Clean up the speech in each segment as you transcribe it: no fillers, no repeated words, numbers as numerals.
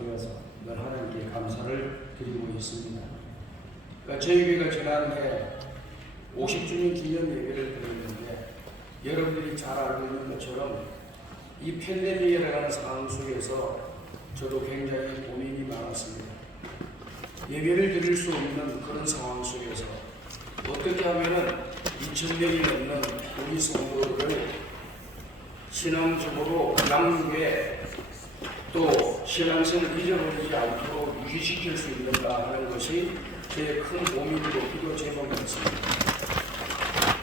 속에서 늘 하나님께 감사를 드리고 있습니다. 저희 교회가 지난해 50주년 기념 예배를 드렸는데 여러분들이 잘 알고 있는 것처럼 이 팬데믹이라는 상황 속에서 저도 굉장히 고민이 많았습니다. 예배를 드릴 수 없는 그런 상황 속에서 어떻게 하면 2,000명이 넘는 우리 성도들을 신앙적으로 양육에 또 신앙성을 잊어버리지 않도록 유지시킬 수 있는가 하는 것이 제 큰 고민이고 기도 제목이었습니다.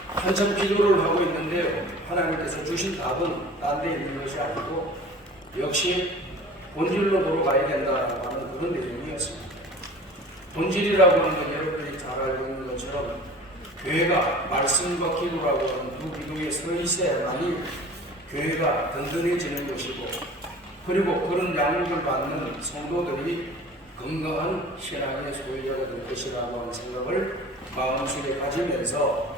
한참 기도를 하고 있는데요, 하나님께서 주신 답은 딴 데 있는 것이 아니고 역시 본질로 돌아가야 된다라고 하는 그런 내용이었습니다. 본질이라고 하는 건 여러분들이 잘 알고 있는 것처럼 교회가 말씀과 기도라고 하는 두 기도에 서 있어야만이 교회가 든든해지는 것이고, 그리고 그런 양육을 받는 성도들이 건강한 신앙의 소유자가 될 것이라고 하는 생각을 마음속에 가지면서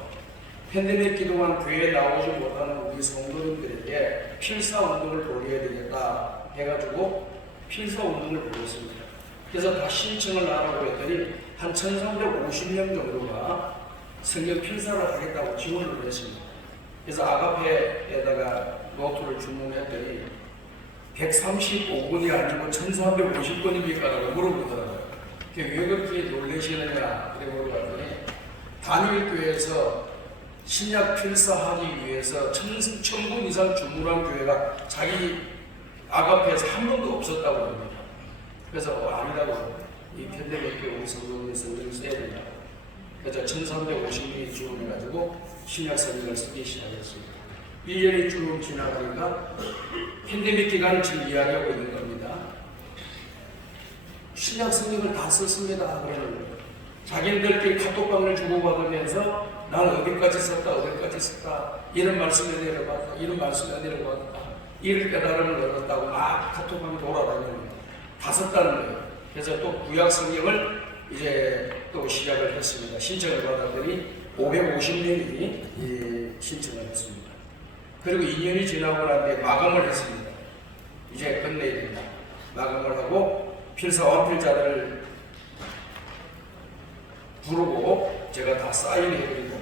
팬데믹 기동안 교회에 나오지 못하는 우리 성도님들에게 필사운동을 벌여야 되겠다 해가지고 필사운동을 벌였습니다. 그래서 다 신청을 하라고 했더니 한 1,350명 정도가 성경 필사를 하겠다고 지원을 했습니다. 그래서 아가페에다가 노트를 주문했더니 135권이 아니고 1,350권입니까? 물어보더라고요. 왜 그렇게 놀라시느냐? 그래 물어봤더니 단일교회에서 신약 필사하기 위해서 1,000권 이상 주문한 교회가 자기 아가페에서 한 번도 없었다고 합니다. 그래서 아니라고, 이 팬데믹 교회 우리 성도들 성경을 써야 된다. 그래서 1,350명이 지원해가지고 신약 성경을 쓰기 시작했습니다. 1년이 쭉 지나가니까 팬데믹 기간을 지금 이야기하고 있는 겁니다. 신약 성경을 다 썼습니다. 그러는 거예요. 자기들끼리 카톡방을 주고받으면서 나는 어디까지 썼다 이런 말씀을 내려봤다, 이런 말씀을 내려봤다, 이를 깨달음을 얻었다고 막 카톡방에 돌아다니는 거예요. 다 썼다는 거예요. 그래서 또 구약 성경을 이제 또 시작을 했습니다. 신청을 받았더니 550명이 신청을 했습니다. 그리고 2년이 지나고 난 뒤에 마감을 했습니다. 이제 끝내야 된다. 마감을 하고 필사 완필자들을 부르고 제가 다 사인해드리고,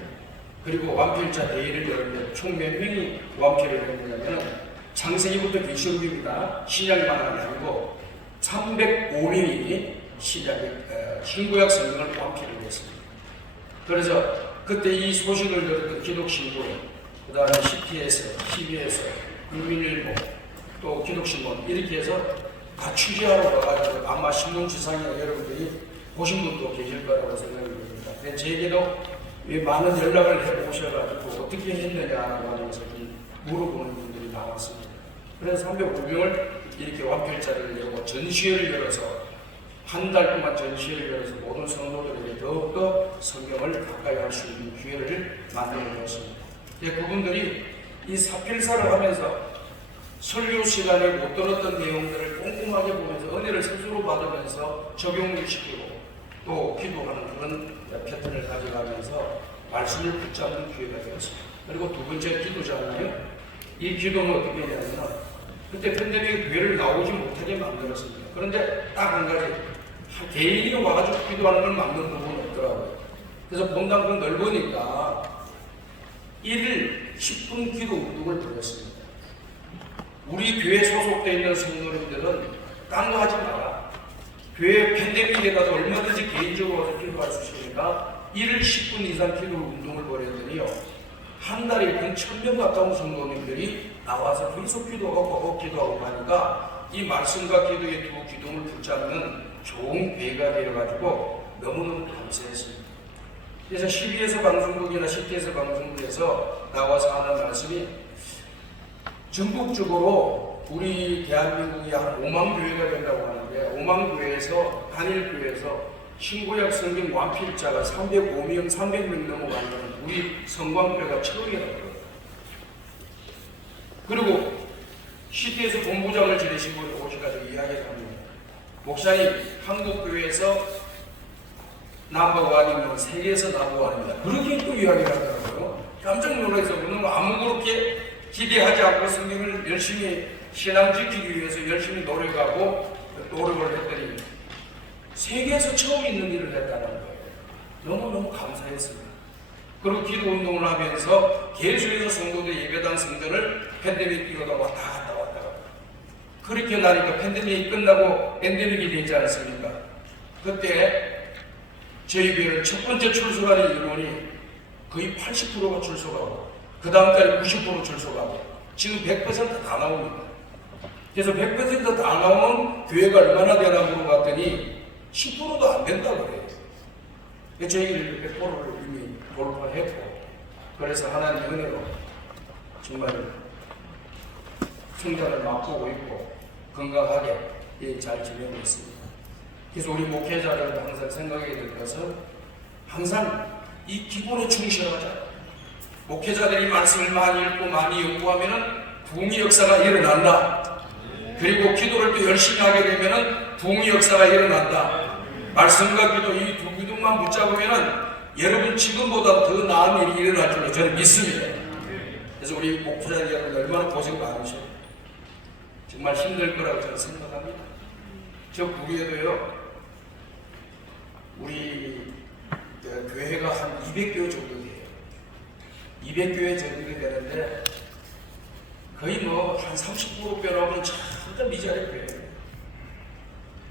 그리고 완필자 대회를 열는데 총 몇 명이 완필을 했느냐면 창세기부터 계시록입니다. 신약만 아니고 305명이 신구약 성경을 완필을 했습니다. 그래서 그때 이 소식을 들었던 기독신부, 그 다음에 CT에서, CB에서, 국민일보, 또 기독신문 이렇게 해서 다 취재하러 가가지고 아마 신문지상에 여러분들이 보신 분도 계실 거라고 생각이 듭니다. 제게도 많은 연락을 해보셔가지고 어떻게 했느냐라고 하면서 물어보는 분들이 나왔습니다. 그래서 305명을 이렇게 완필자를 열고 전시회를 열어서 한 달 동안 전시회를 열어서 모든 성도들에게 더욱더 성경을 가까이 할 수 있는 기회를 만들어 줬습니다. 그분들이 이 사필사를 하면서 설교 시간에 못 들었던 내용들을 꼼꼼하게 보면서 은혜를 스스로 받으면서 적용을 시키고 또 기도하는 그런 패턴을 가져가면서 말씀을 붙잡는 기회가 되었습니다. 그리고 두 번째 기도잖아요. 이 기도는 어떻게 되냐면 그때 팬데믹 교회를 나오지 못하게 만들었습니다. 그런데 딱 한 가지, 개인이 와가지고 기도하는 걸 막는 부분은 없더라고요. 그래서 본당은 넓으니까 1일 10분 기도 운동을 벌였습니다. 우리 교회 소속되어 있는 성도님들은 딴 거 하지 마라. 교회 팬데믹에다가 얼마든지 개인적으로 와서 기도할 수 있으니까 1일 10분 이상 기도 운동을 벌였더니요, 한 달에 한 1,000명 가까운 성도님들이 나와서 계속 기도하고 기도하고 하니까 이 말씀과 기도의 두 기둥을 붙잡는 좋은 기회가 되어가지고 너무너무 감사했습니다. 그래서 CBS 방송국이나 CTS 방송국에서 나와서 하는 말씀이 전국적으로 우리 대한민국이 한 5만 교회가 된다고 하는데 5만 교회에서 단일교회에서 신구약 성경 완필자가 305명, 300명 넘어가는 우리 성광교회가 처음이라고요. 그리고 CT에서 본부장을 지내신 분이 오셔가지고 이야기를 합니다. 목사님, 한국교회에서 넘버원이면 세계에서 넘버원입니다. 그렇게 또 이야기를 하더라고요. 깜짝 놀라서 그러면 아무 그렇게 기대하지 않고 성경을 열심히 신앙 지키기 위해서 열심히 노력하고 노력을 세계에서 처음 있는 일을 했다는 거예요. 너무너무 감사했습니다. 그리고 기도 운동을 하면서 계속해서 성도들 예배당 성전을 팬데믹 이러다 왔다 갔다 왔다 갔다. 그렇게 나니까 팬데믹이 끝나고 엔데믹이 되지 않습니까? 그때 저희 교회는 첫 번째 출석하는 인원이 거의 80%가 출석하고 그 다음 달에 90% 출석하고 지금 100%다 나옵니다. 그래서 100%다 나오면 교회가 얼마나 되나 물어봤더니 10%도 안 된다 그래요. 저희는 100%를 이미 돌파했고, 그래서 하나님 은혜로 정말 성장을 맛보고 있고 건강하게 잘 지내고 있습니다. 그래서 우리 목회자들도 항상 생각이 들어서 항상 이 기본에 충실하자. 목회자들이 말씀을 많이 읽고 많이 연구하면은 부흥의 역사가 일어난다. 그리고 기도를 또 열심히 하게 되면은 부흥의 역사가 일어난다. 말씀과 기도 이 두 기둥만 붙잡으면은 여러분 지금보다 더 나은 일이 일어날 줄로 저는 믿습니다. 그래서 우리 목회자 여러분 얼마나 고생 많으셔요. 정말 힘들 거라고 저는 생각합니다. 저 구리에도요, 우리 교회가 한 200교회 정도 돼요. 200교회 정도 되는데 거의 뭐 한 30% 빼놓으면 진짜 미자리 교회예요.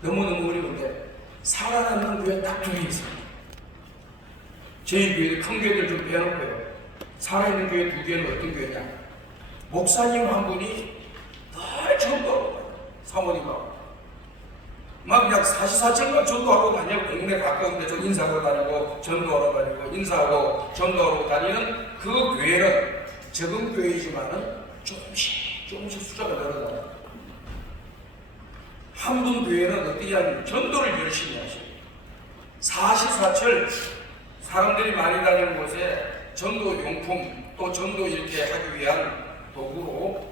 너무너무 어려운데 살아남는 교회 딱 두 개 있습니다. 저희 교회 큰 교회들 좀 빼놓고요. 살아있는 교회 두 개는 어떤 교회냐? 목사님 한 분이 늘 전도하고 사모님하고 막 그냥 사시사철만 전도하고 다니고 동네 가까운데 저 인사하러 다니고 전도하러 다니고 인사하고 전도하러 다니는 그 교회는 적은 교회이지만은 조금씩 숫자가 늘어나요. 한 분 교회는 어떻게 하냐면 전도를 열심히 하시고 사시사철 사람들이 많이 다니는 곳에 전도 용품 또 전도 이렇게 하기 위한 도구로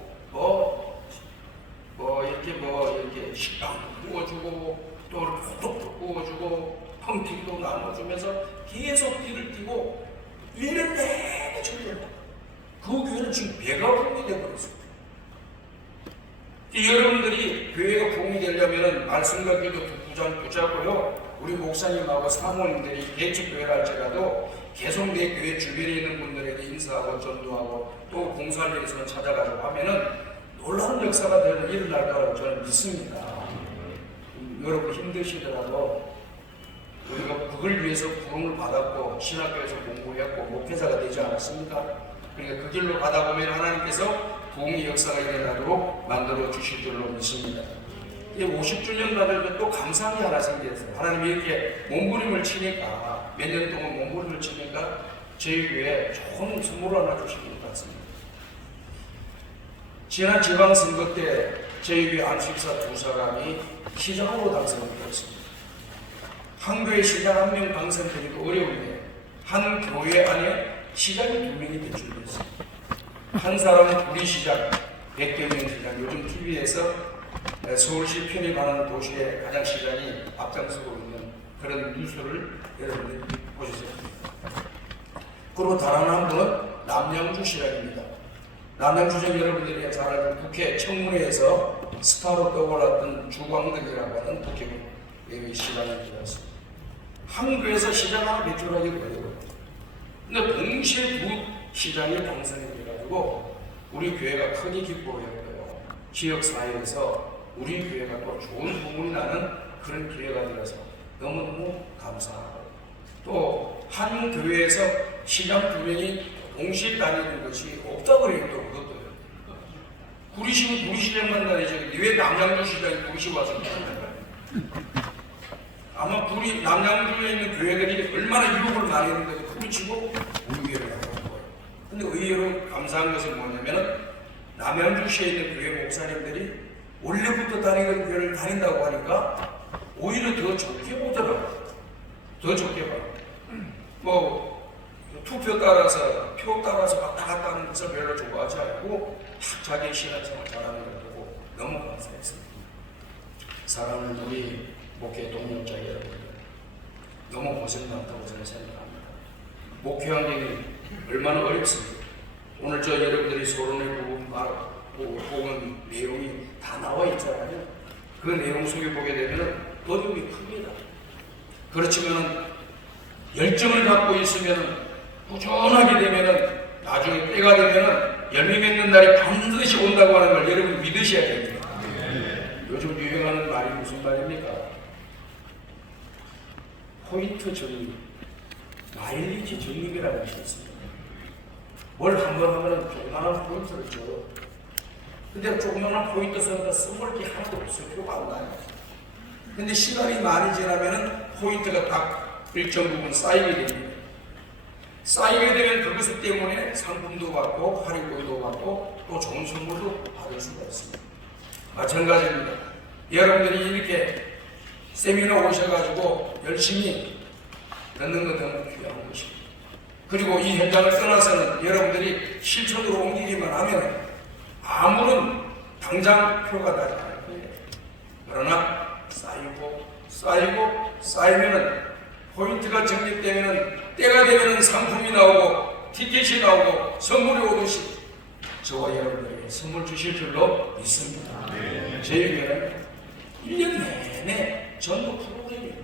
이렇게 식빵 구워주고 또 호떡도 구워주고 펑튀기도 나눠주면서 계속 길을 띄고 1년 내내 전도합니다. 그 교회는 지금 배가 부흥이 되어버렸습니다. 여러분들이 교회가 부흥이 되려면 말씀과 기도 붙잡고요. 우리 목사님하고 사모님들이 개척교회를 할지라도 계속 내 교회 주변에 있는 분들에게 인사하고 전도하고 또 봉사를 위해서 찾아가고 하면은 놀라운 역사가 일어날 거라고 저는 믿습니다. 여러분 힘드시더라도 우리가 그걸 위해서 부름을 받았고 신학교에서 공부했고 목회자가 되지 않았습니까? 그러니까 그 길로 가다 보면 하나님께서 부흥의 역사가 일어나도록 만들어 주실 줄로 믿습니다. 이제 50주년 받을 때 또 감사한 게 하나 생겼어요. 하나님이 이렇게 몸부림을 치니까 몇 년 동안 몸부림을 치니까 저희 교회에 좋은 선물을 하나 주신 것 같습니다. 지난 지방선거 때 저희 교회 안식사 두 사람이 시장으로 당선되었습니다. 한 교회 시장 한 명 당선되기도 어려운데 한 교회 안에 시장이 두 명이 배출됐습니다. 한 사람은 구리시장, 백경영 시장, 요즘 TV에서 서울시 편입하는 도시의 가장 시장이 앞장서고 있는 그런 뉴스를 여러분들이 보셨을 겁니다. 그리고 다른 한 분은 남양주 시장입니다. 남양주 시장 여러분들이 잘 알고 국회 청문회에서 스타로 떠올랐던 주광덕이라고 하는 국회의원 시장이 되었습니다. 한 교회에서 시장 하나 배출하기 어려워요. 근데 동시에 두 시장이 당선이 돼가지고 우리 교회가 크게 기뻐했고요. 지역사회에서 우리 교회가 또 좋은 소문이 나는 그런 기회가 되어서 너무너무 감사하고 또 한 교회에서 시장 두 명이 동시에 다니는 것이 없다고 그래요. 또 그것도요. 구리시면 구리시장만 다니죠. 왜 남양주 시장이 구리시 와서 아마 남양주에 있는 교회들이 얼마나 유혹을 많이 했는데도 그치고 우리 교회를 나가는 거예요. 근데 의외로 감사한 것은 뭐냐면은 남양주시에 있는 교회 목사님들이 원래부터 다니던 교회를 다닌다고 하니까 오히려 더 좋게 보더라고요. 더 좋게 봐요. 투표 따라서 표 따라서 왔다 갔다 하는 것을 별로 좋아하지 않고 자기 신앙생활 잘하는 걸 보고 너무 감사했습니다. 사랑하는 우리 목회 동역자 여러분들 너무 고생 많다고 저는 생각합니다. 목회 환경이 얼마나 어렵습니까? 오늘 저 여러분들이 서론에 보은 내용이 다 나와 있잖아요. 그 내용 속에 보게 되면 어려움이 큽니다. 그렇지만 열정을 갖고 있으면 꾸준하게 되면은 나중에 때가 되면은 열매 맺는 날이 반드시 온다고 하는 걸 여러분 믿으셔야 됩니다. 요즘 유행하는 말이 무슨 말입니까? 포인트 적립, 마일리지 적립이라는 것이 있습니다. 뭘 한 번 하면 조그마한 포인트를 줘요. 근데 조그마한 포인트 써서 써볼 게 하나도 없어요. 표가 안 나요. 근데 시간이 많이 지나면은 포인트가 딱 일정 부분 쌓이게 됩니다. 쌓이게 되면 그것 때문에 상품도 받고 할인권도 받고 또 좋은 선물도 받을 수가 있습니다. 마찬가지입니다. 여러분들이 이렇게 세미나 오셔가지고 열심히 듣는 것 너무 귀한 것입니다. 그리고 이 현장을 떠나서는 여러분들이 실천으로 옮기기만 하면 아무런 당장 표가 나지 않을 거예요. 그러나 쌓이면은 포인트가 적립되면은 때가 되면은 상품이 나오고 티켓이 나오고 선물이 오듯이 저와 여러분들에게 선물 주실 줄로 믿습니다. 저희 교회는 1년 내내 전도 프로그램입니다.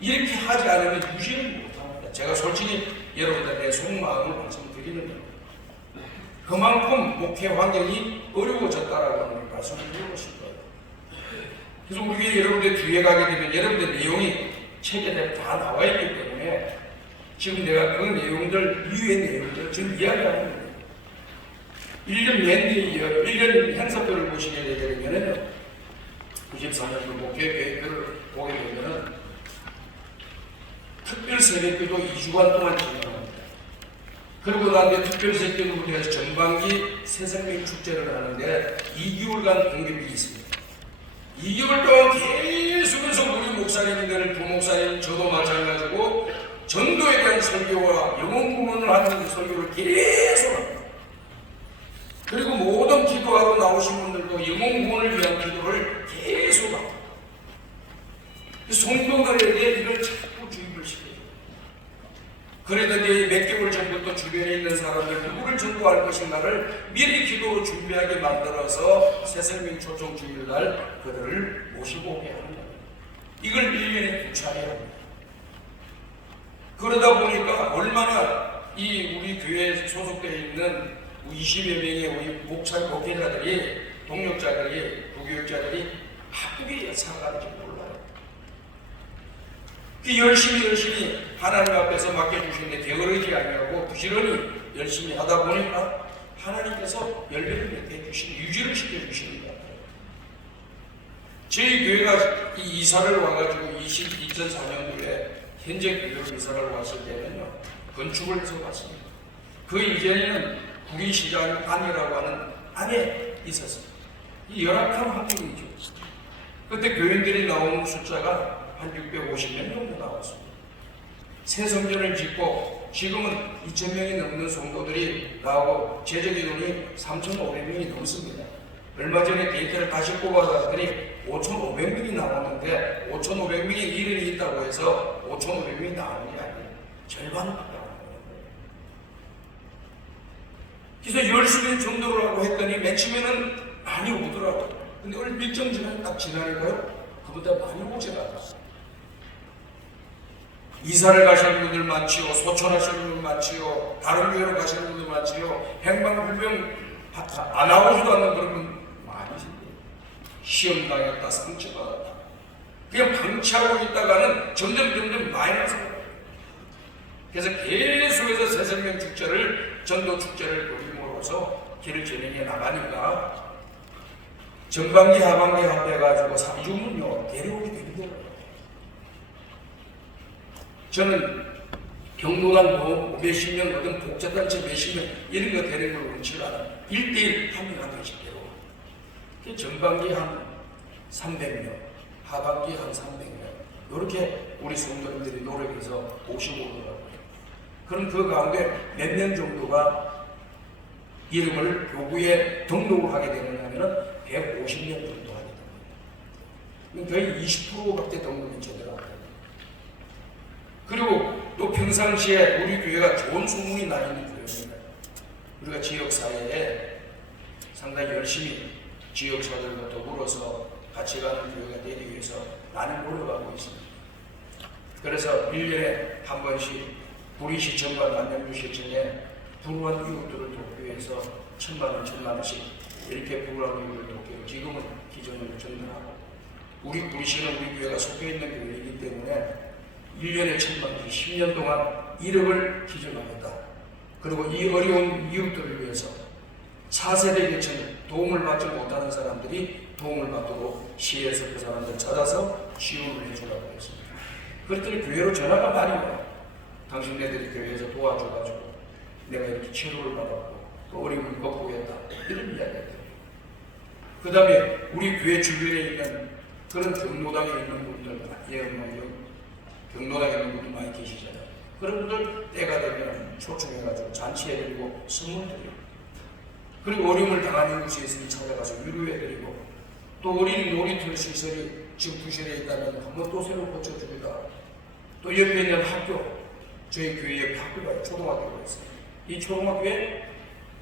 이렇게 하지 않으면 유지를 못합니다. 제가 솔직히 여러분들에게 속마음을 말씀드리는 겁니다. 그만큼 목회 환경이 어려워졌다라고 하는 말씀을 드리고 싶어요. 그래서 우리 여러분들 뒤에 가게 되면 여러분들 내용이 책에 다 나와 있기 때문에 지금 내가 그 내용들, 이후의 내용들 지금 이야기하는 거예요. 1년 내내 1년 행사표를 보시게 되면 94년 목회 계획표를 보게 되면 특별 세례교도 2주간 동안 진행합니다. 그리고 나서 특별 세례교도 해서 전반기 새생명 축제를 하는데 2개월간 공급이 있습니다. 2개월 동안 계속해서 우리 목사님들, 부목사님, 저도 마찬가지고 전도에 대한 설교와 영혼 구원을 하는 설교를 계속 합니다. 그리고 모든 기도하고 나오신 분들도 영혼 구원을 위한 기도를 계속 합니다. 성도들에게 이걸 자꾸 주입을 시켜요. 그러더니 몇 개월 전부터 주변에 있는 사람들 누구를 전도할 것인가를 미리 기도로 준비하게 만들어서 새생명 초청 주일날 그들을 모시고 오게 하는 겁니다. 이걸 1년에 2차례 합니다. 그러다 보니까 얼마나 이 우리 교회에 소속되어 있는 20여 명의 우리 목회자들이, 동역자들이, 부교육자들이 바쁘게 살아가는지 몰라요. 그 열심히 하나님 앞에서 맡겨주신 게 게으르지 아니하고 부지런히 열심히 하다 보니까 하나님께서 열매를 맺게 주시고 유지를 시켜주시는 것 같아요. 저희 교회가 이 이사를 와가지고 2004년도에 현재 교회로 이사를 왔을 때는요, 건축을 해서 왔습니다. 그 이전에는 구리시장 안이라고 하는 안에 있었습니다. 이 열악한 환경이죠. 그때 교인들이 나오는 숫자가 한 650명 정도 나왔습니다. 새 성전을 짓고 지금은 2,000명이 넘는 성도들이 나오고 재정 인원이 3,500명이 넘습니다. 얼마 전에 데이터를 다시 뽑아봤더니 5,500명이 나왔는데 5,500명이 이름이 있다고 해서 5,500명이 나오는 게 아니에요. 절반밖에 안 나와요. 그래서 열심히 전도를 하고 했더니 맨 처음에는 많이 오더라고요. 근데 오늘 일정 기간이 딱 지나니까요, 그보다 많이 오지 않았어요. 이사를 가시는 분들 많지요, 소천하시는 분들 많지요, 다른 교회로 가시는 분들 많지요, 행방불명 안 나오지도 않는 그런 분 많으신데, 시험 당했다, 상처받았다, 그냥 방치하고 있다가는 점점 마이너스가 돼요. 그래서 계속해서 새생명 축제를, 전도 축제를 벌임으로써 길을 진행해 나가니까 전반기 하반기 합해가지고 3주면요 데려오기도 힘들어요. 저는 경로당 뭐 몇십 명, 어떤 복자단체 몇십 명 이런 거 되는 걸 원치 않아요. 1대1 한 명 한 명씩 데려오고 전반기 한 300명, 하반기 한 300명 이렇게 우리 성도님들이 노력해서 오시고 오더라고요. 그럼 그 가운데 몇 명 정도가 이름을 교구에 등록을 하게 되느냐면 150명 정도 하게 됩니다. 거의 20%밖에 등록이 제대로 안 됩니다. 그리고 또 평상시에 우리 교회가 좋은 소문이 나 있는 교회입니다. 우리가 지역사회에 상당히 열심히 지역사들과 더불어서 같이 가는 교회가 되기 위해서 많은 노력하고 있습니다. 그래서 1년에 한 번씩 우리 시청과 남양주시청에 불우한 이웃들을 돕기 위해서 1,000만 원, 1,000만 원씩 이렇게 불우한 이웃을 돕고 지금은 기존을 전달하고 우리 구리시는 우리 교회가 속해 있는 교회이기 때문에 1년에 1,000만 원씩 10년 동안 1억을 기증하겠다. 그리고 이 어려운 이웃들을 위해서 4세대 계층 도움을 받지 못하는 사람들이 도움을 받도록 시에서 그 사람들 찾아서 지원을 해주라고 했습니다. 그랬더니 교회로 전화가 많이 와요. 당신네들이 교회에서 도와줘가지고 내가 이렇게 치료를 받았고 또 어려움을 극복했다 이런 이야기가 돼요. 그 다음에 우리 교회 주변에 있는 그런 경로당에 있는 분들, 경로당에 있는 분들 많이 계시잖아요. 그런 분들 때가 되면 초청해가지고 잔치해드리고 선물드리고 그리고 어려움을 당한 이웃이 있으니 찾아가서 위로해드리고 또 어린 놀이터 시설이 지금 부실해 있다면 한번 또 새로 고쳐주기도 하고 또 옆에 있는 학교, 저희 교회 옆에 학교가 초등학교가 있어요. 이 초등학교에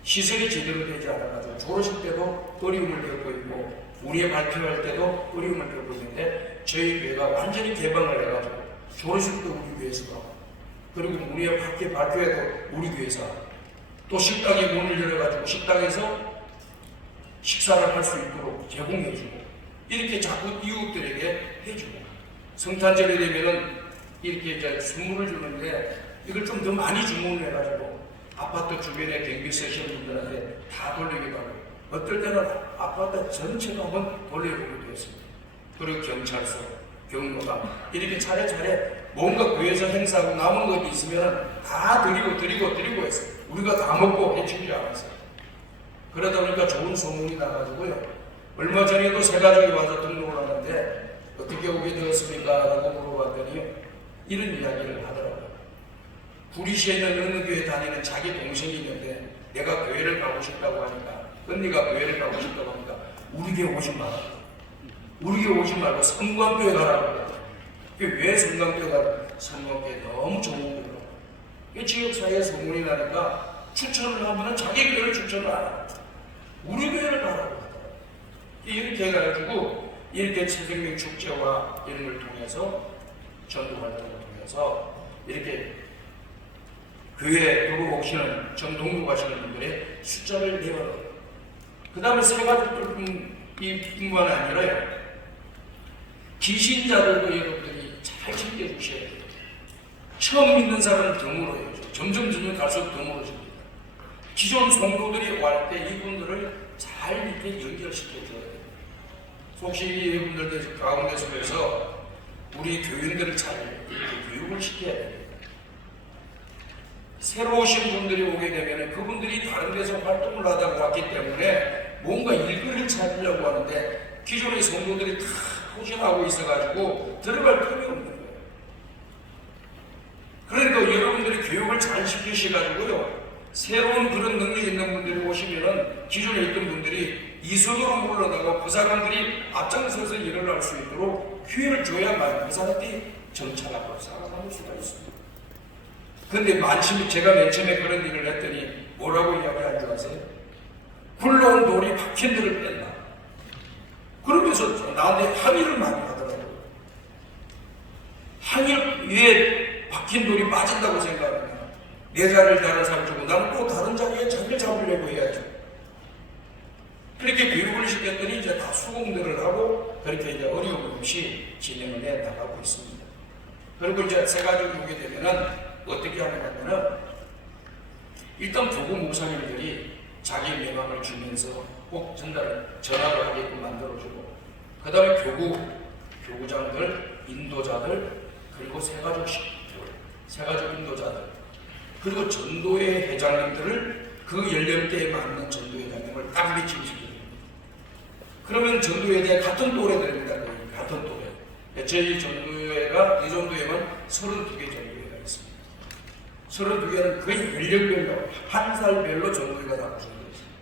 시설이 제대로 되지 않아가지고 졸업식 때도 어려움을 겪고 있고 우리의 발표할 때도 어려움을 겪고 있는데 저희 교회가 완전히 개방을 해가지고 졸업식도 우리 교회에서 하고 그리고 우리의 발표회도 우리 교회에서 하고 또 식당에 문을 열어가지고 식당에서 식사를 할 수 있도록 제공해주고 이렇게 자꾸 이웃들에게 해주고 성탄절이 되면은 이렇게 이제 선물을 주는데 이걸 좀 더 많이 주문을 해가지고 아파트 주변에 경비 쓰시는 분들한테 다 돌리기도 하고 어떨 때는 아파트 전체가 한번 돌려보기도 했습니다. 그리고 경찰서, 경로당 이렇게 차례차례 뭔가 교회에서 행사하고 남은 것이 있으면 다 드리고 했어요. 우리가 다 먹고 해치우지 않았어요. 그러다 보니까 좋은 소문이 나가지고요. 얼마 전에도 세 가족이 와서 등록을 하는데 어떻게 오게 되었습니까? 라고 물어봤더니 이런 이야기를 하더라고요. 구리시에 있는 어느 교회 다니는 자기 동생이 있는데 내가 교회를 가고 싶다고 하니까 언니가 교회를 가고 싶다고 하니까 우리 교회 오지 마라. 우리 교회 오지 말고 성광교회 가라고. 왜 성광교회가 성광교회 너무 좋은 거예요. 이 지역사회에 소문이 나니까 추천을 하면 자기 교회를 추천을 안 하고 우리 교회를 가라고 하더라고요. 이렇게 해가지고 이렇게 새생명 축제와 이런 걸 통해서 전도 활동을 통해서 이렇게 교회 도로 오시는 정동로 가시는 분들의 숫자를 내어요. 그 다음에 세 가지뿐만 아니라요. 기신자들도 여러분들이 잘 챙겨주셔야 돼요. 처음 믿는 사람은 드물어요. 점점 갈수록 드물어집니다. 기존 성도들이 올 때 이분들을 잘 이렇게 연결시켜줘야 돼요. 혹시 이분들 가운데 속에서 우리 교인들을 잘 이렇게 교육을 시켜야 됩니다. 새로 오신 분들이 오게 되면 그분들이 다른 데서 활동을 하다가 왔기 때문에 뭔가 일거리를 찾으려고 하는데 기존의 성도들이 다 포진하고 있어가지고 들어갈 틈이 없는 거예요. 그러니까 여러분들이 교육을 잘 시키셔가지고요. 새로운 그런 능력 있는 분들이 오시면은 기존에 있던 분들이 이선으로 물러나고 그 사람들이 앞장서서 일을 할 수 있도록 기회를 줘야만 그 사람들이 정착하고 살아남을 수가 있습니다. 그런데 마침 제가 맨 처음에 그런 일을 했더니 뭐라고 이야기한 줄 아세요? 굴러온 돌이 박힌 돌을 뺀다. 그러면서 나한테 항의를 많이 하더라고요. 항의 위에 박힌 돌이 빠진다고 생각하면 내 자리를 다른 사람 주고 나는 또 다른 자리에 자리를 잡으려고 해야죠. 그렇게 교육을 시켰더니 이제 다 수긍들을 하고 그렇게 이제 어려움 없이 진행을 해 나가고 있습니다. 그리고 이제 세 가지를 보게 되면은 어떻게 하느냐면은 일단 부부 목사님들이 자기 명함을 주면서 꼭 전화를 하게끔 만들어주고 그 다음에 교구장들, 인도자들 그리고 세가족 인도자들 그리고 전도회 회장님들을 그 연령대에 맞는 전도회장님을 딱 배치시킵니다. 그러면 전도회에 같은 또래들입니다. 같은 또래. 저희 전도회가 이 전도회는 32개 전도회가 있습니다. 32개는 거의 연령별로 한 살별로 전도회가 다 구성되어 있습니다.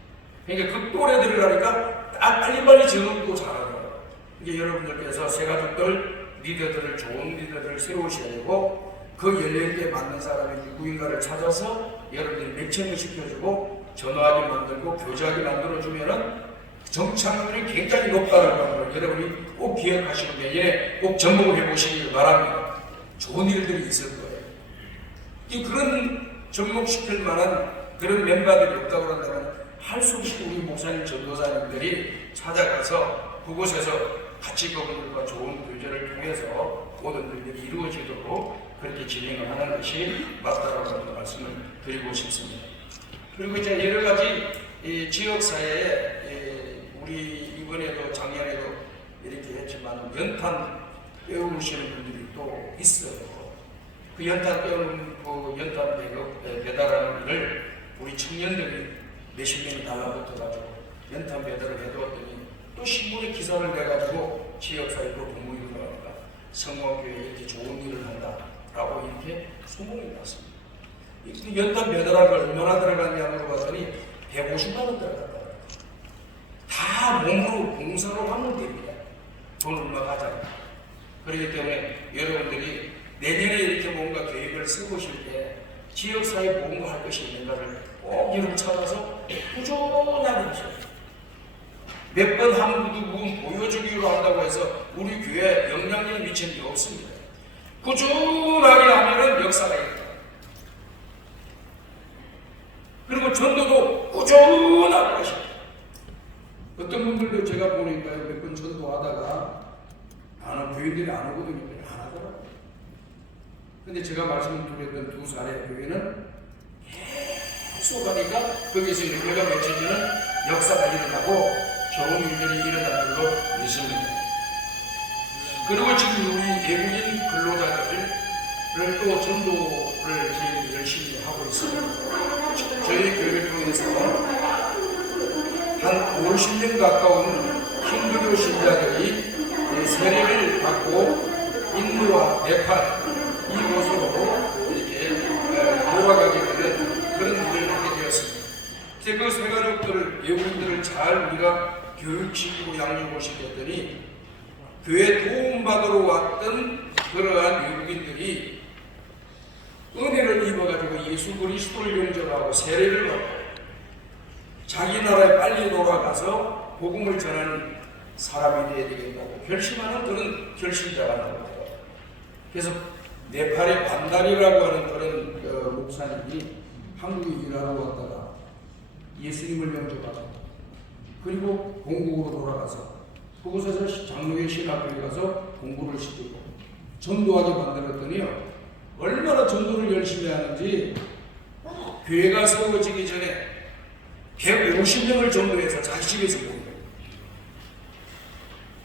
그러니까 그 또래들을 하니까 빨리빨리 적응도 잘하더라고요. 이게 여러분들께서 세가족들 리더들을 좋은 리더들을 세우셔야 되고 그 연령대에 맞는 사람의 누구인가를 찾아서 여러분들이 매칭을 시켜주고 전화하게 만들고 교제하게 만들어주면은 정착률이 굉장히 높다는 걸 여러분이 꼭 기억하시고 내년에 꼭 접목을 해보시길 바랍니다. 좋은 일들이 있을 거예요. 그런 접목시킬 만한 그런 멤버들이 없다고 그런다면 할 수 없이 우리 목사님, 전도사님들이 찾아가서 그곳에서 같이 그분들과 좋은 교제를 통해서 모든 일들이 이루어지도록 그렇게 진행을 하는 것이 맞다라고 하는 말씀을 드리고 싶습니다. 그리고 이제 여러 가지 지역사회에 우리 이번에도 작년에도 이렇게 했지만 연탄 배우시는 분들이 또 있어요. 그 연탄 배우는 그 연탄 배달하는 일을 우리 청년들이 몇십 명이 달라붙어가지고 연탄 배달을 해두었더니 또 신문에 기사를 내가지고 지역사회 또 공무원이 들어가니까 성모교회에 이렇게 좋은 일을 한다라고 이렇게 소문이 났습니다. 이 연탄 배달한 걸 얼마나 들어갔냐 물어봤더니 150만 원 들어갔다. 다 몸으로 봉사로 하면 됩니다. 돈 얼마 가잖아요. 그렇기 때문에 여러분들이 내년에 이렇게 뭔가 계획을 써보실 때 지역사회 뭔가 할 것이 있는가를 꼭 이름 찾아서 꾸준하게 하셔야 돼요. 몇 번 한 부분 보여주기로 한다고 해서 우리 교회에 영향력이 미치는 게 없습니다. 꾸준하게 하면은 역사가 있다. 그리고 전도도 꾸준하게 하셔야 돼요. 어떤 분들도 제가 보니까 몇 번 전도하다가 교인들이 안 오거든요. 안 하더라고요. 근데 제가 말씀드렸던 두 사례 교회는 계속 하니까 거기서 열매가 맺혀지는 역사가 일어나고 좋은 일들이 일어나는 걸로 믿습니다. 그리고 지금 우리 외국인 근로자들을 또 전도를 저희들이 열심히 하고 있습니다. 저희 교회를 통해서 한 50명 가까운 힌두교 신자들이 세례를 받고 인도와 네팔 이곳으로 이렇게 돌아가게 되는 그런 일을 하게 되었습니다. 그 세 가족들을 외국인들을 잘 우리가 교육시키고 양육을 시켰더니 교회 도움받으러 왔던 그러한 외국인들이 은혜를 입어가지고 예수 그리스도를 용접하고 세례를 받고 자기 나라에 빨리 돌아가서 복음을 전하는 사람이 되어야 되겠다고 결심하는 그런 결심자가 나옵니다. 그래서 네팔의 반달이라고 하는 그런 목사님이 한국에 일하러 왔다가 예수님을 영접하고 그리고 공국으로 돌아가서 그곳에서 장로회 신학교에 가서 공부를 시키고 전도하게 만들었더니요, 얼마나 전도를 열심히 하는지 교회가 세워지기 전에 150명을 전도해서 자기 집에서 보는 거예요.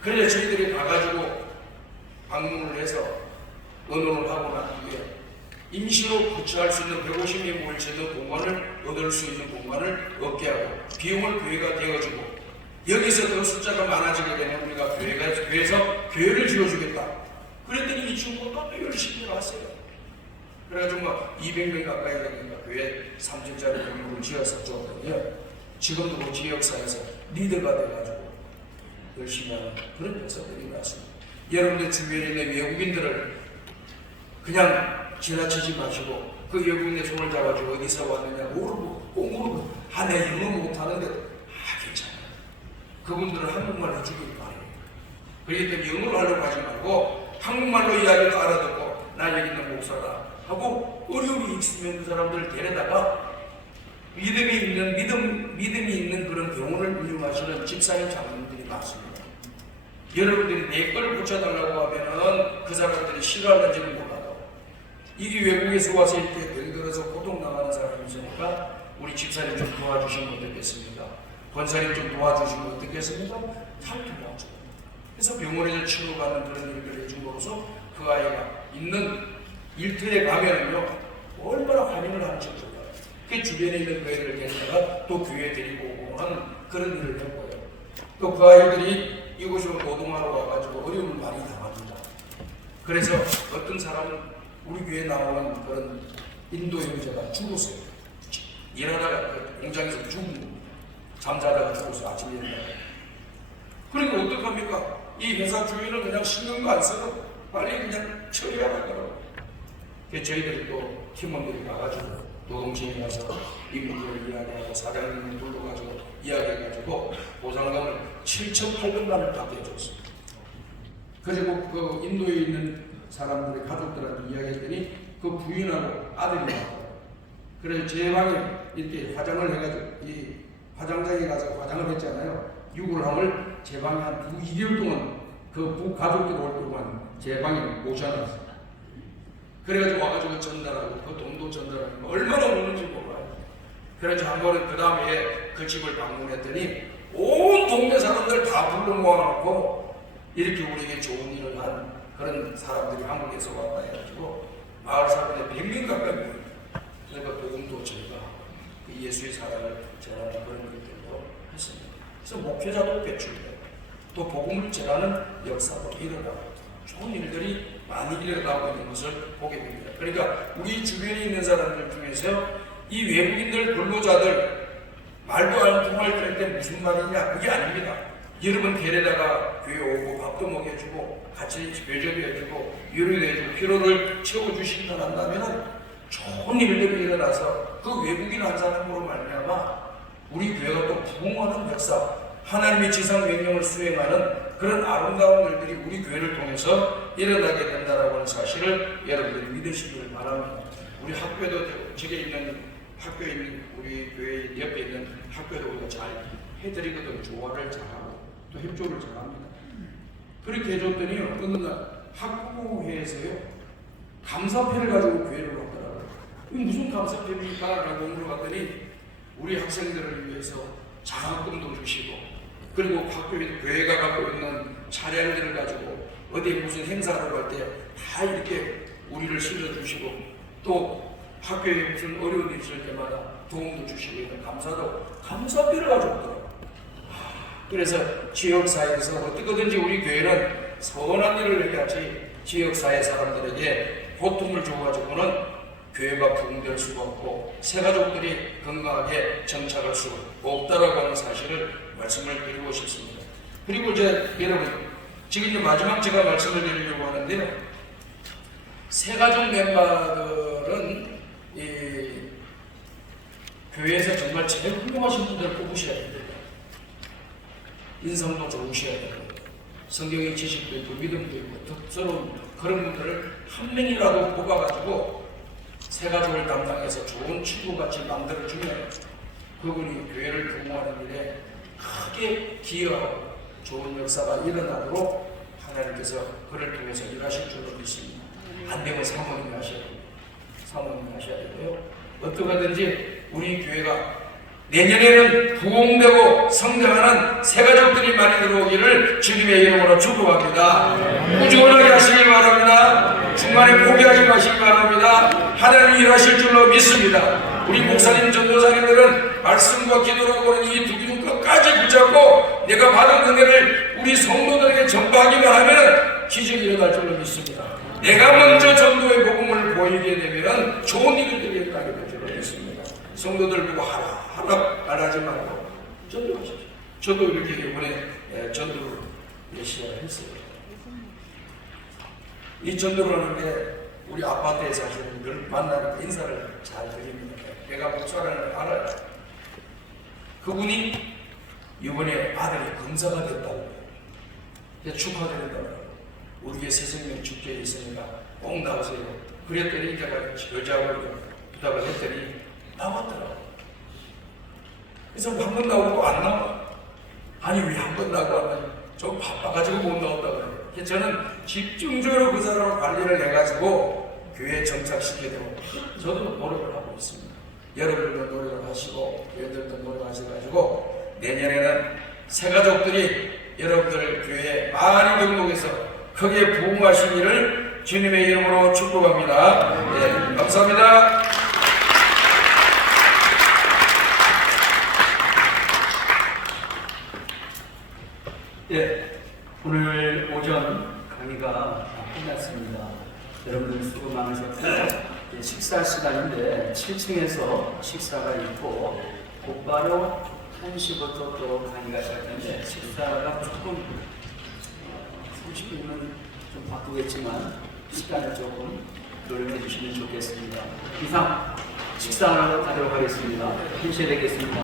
그래서 저희들이 가가지고 방문을 해서 의논을 하고 난 뒤에 임시로 구축할 수 있는 150명 모일 수 있는 공간을 얻을 수 있는 공간을 얻게 하고 비용을 교회가 되어주고 여기서 더 숫자가 많아지게 되면 우리가 교회에서 교회를 지어주겠다. 그랬더니 이 친구가 또 열심히 왔어요. 그래가지고 막 200명 가까이 되니까 교회 3층짜리 건물을 지어서 줬더니요, 지금도 그 지역사에서 리더가 돼가지고 열심히 하는 그런 역사들이 났습니다. 여러분들 주변에 있는 외국인들을 그냥 지나치지 마시고 그 외국인의 손을 잡아주고 어디서 왔느냐 모르고 꼭 물어보고 내 영어 못하는데 괜찮아요. 그분들은 한국말 해주길 바래요. 그렇기 때문에 영어로 하려고 하지 말고 한국말로 이야기를 알아듣고 나 여기 있는 목사다 하고 어려움이 있으면 그 사람들을 데려다가 믿음이 있는 그런 병원을 운영하시는 집사님 장로님들이 많습니다. 여러분들이 내 걸 붙여달라고 하면은 그 사람들이 싫어하는지는 몰라도 이게 외국에서 와서 이렇게 병들어서 고통당하는 사람이 있으니까 우리 집사님 좀 도와주시면 어떻겠습니까? 권사님 좀 도와주시면 어떻겠습니까? 잘 도와줘. 그래서 병원에서 치료받는 그런 일들을 해줌으로써 그 아이가 있는 일터에 가면은요, 얼마나 환영을 하는지 몰라요. 그 주변에 있는 교회를 데리다가 또 교회 데리고 오고 하는 그런 일을 했고요. 또 그 아이들이 이곳으로 노동하러 와가지고 어려움을 많이 당합니다. 그래서 어떤 사람은 우리 교회에 나오는 그런 인도 형제가 죽었어요. 일하다가 공장에서 잠자다가 죽었어요. 아침에 일어나요. 그러니까 어떡합니까? 이 회사 주인은 그냥 신경도 안 써도 빨리 그냥 처리하라고. 그래서 저희들이 또 팀원들이 가가지고 노동청에 가서 이 문제를 이야기하고 사장님을 불러가지고 이야기해가지고 보상금을 7,800만 원을 받게 해줬습니다. 그리고 그 인도에 있는 사람들의 가족들한테 이야기했더니 그 부인하고 아들이 나왔더라고요. 그래서 제 방에 이렇게 화장을 해가지고 이 화장장에 가서 화장을 했잖아요. 유골함을 제 방에 한 2개월 동안 그 가족들 올 동안 제 방에 모셔놨어요. 그래가지고 와가지고 전달하고 그 돈도 전달하고 얼마나 오는지 몰라요. 그래서 한 번은 그 다음에 그 집을 방문했더니 온 동네 사람들 다 불러 모아놓고 이렇게 우리에게 좋은 일을 한 그런 사람들이 한국에서 왔다 해가지고 마을 사람들이 100명 가까이 모입니다. 그러니까 복음도 저희가 예수의 사랑을 전하는 그런 것들도 했습니다. 그래서 목회자도 배출되고 또 복음을 전하는 역사도 일어나고 좋은 일들이 많이 일어나고 있는 것을 보게 됩니다. 그러니까 우리 주변에 있는 사람들 중에서 이 외국인들 근로자들 말도 안 통할 때 무슨 말이냐 그게 아닙니다. 여러분 데려다가 교회 오고 밥도 먹여주고 같이 배접도 해주고 위로도 해주고 피로를 채워주신다 한다면 좋은 일들이 일어나서 그 외국인 한 사람으로 말미암아 우리 교회가 또 부흥하는 역사 하나님의 지상 명령을 수행하는 그런 아름다운 일들이 우리 교회를 통해서 일어나게 된다라고 하는 사실을 여러분들이 믿으시기를 바랍니다. 우리 학교도 저기 있는 학교에 있는 우리 교회 옆에 있는 학교도 우리가 잘 해드리거든. 조화를 잘하고 또 협조를 잘합니다. 그렇게 해줬더니요 어느 날 학부회에서요 감사패를 가지고 교회를 왔더라고요. 이게 무슨 감사패입니까? 라고 물어봤더니 우리 학생들을 위해서 장학금도 주시고 그리고 학교에 교회가 갖고 있는 차량들을 가지고 어디 무슨 행사를 갈 때 다 이렇게 우리를 실어주시고 또 학교에 무슨 어려운 일 있을 때마다 도움도 주시고 있는 감사비를 가지고 오더라고요. 그래서 지역사회에서 어떻게든지 우리 교회는 선한 일을 해야지 지역사회 사람들에게 고통을 줘가지고는 교회가 부흥될 수가 없고 새가족들이 건강하게 정착할 수 없다라고 하는 사실을 말씀을 드리고 싶습니다. 그리고 이제 여러분 지금 이제 마지막 제가 말씀을 드리려고 하는데요. 새가족 멤버들은 이 교회에서 정말 제일 훌륭하신 분들을 뽑으셔야 됩니다. 인성도 좋으셔야 되고 성경의 지식도 있고 믿음도 있고 서로 그런 분들을 한 명이라도 뽑아가지고 새가족을 담당해서 좋은 친구같이 만들어주면 그분이 교회를 부흥하는 일에 크게 기여하고 좋은 역사가 일어나도록 하나님께서 그를 통해서 일하실 줄로 믿습니다. 안 되면 사모님이 하셔야 됩니다. 사모님이 하셔야 되고요. 어떻게든지 우리 교회가 내년에는 부흥되고 성장하는 새가족들이 많이 들어오기를 주님의 이름으로 축복합니다. 꾸준하게 하시기 바랍니다. 중간에 포기하지 마시기 바랍니다. 하나님이 일하실 줄로 믿습니다. 우리 목사님, 전도사님들은 말씀과 기도로 보는 이 두 기둥 끝까지 붙잡고 내가 받은 은혜를 우리 성도들에게 전파하기만 하면 기적이 일어날 줄로 믿습니다. 내가 먼저 전도의 복음을 보이게 되면 좋은 일들이 일어나게 될 줄로 믿습니다. 성도들 보고 하라 안 하지 말고 전도하십시오. 저도 이렇게 이번에 전도를 시작을 했어요. 이 전도를 하는데 우리 아파트에 사시는 늘 만나니까 인사를 잘 드립니다. 내가 목사라는 걸 알아요. 그분이 이번에 아들이 검사가 됐다고 축하드린다고 우리 새생명 축제에 있으니까 꼭 나오세요. 그랬더니 제가 여자하고 부탁을 했더니 나왔더라고. 그래서 한 번 나오고 안 나와. 아니 왜 한 번 나오고 하면 좀 바빠가지고 못 나왔다고 그래요. 저는 집중적으로 그 사람을 관리를 해가지고 교회에 정착시키도록 저도 노력을 하고 있습니다. 여러분들도 노력을 하시고 교회들도 노력하셔가지고 내년에는 새가족들이 여러분들 교회에 많이 등록해서 크게 부흥하시기를 주님의 이름으로 축복합니다. 네, 감사합니다. 예, 오늘 오전 강의가 끝났습니다. 여러분들 수고 많으셨고 식사 시간인데 7층에서 식사가 있고 곧바로 1시부터 또 강의가 시작되는데 식사가 조금 30분이면 좀 바쁘겠지만 시간을 조금 노력해 주시면 좋겠습니다. 이상 식사하도록 하겠습니다. 인쇄되겠습니다.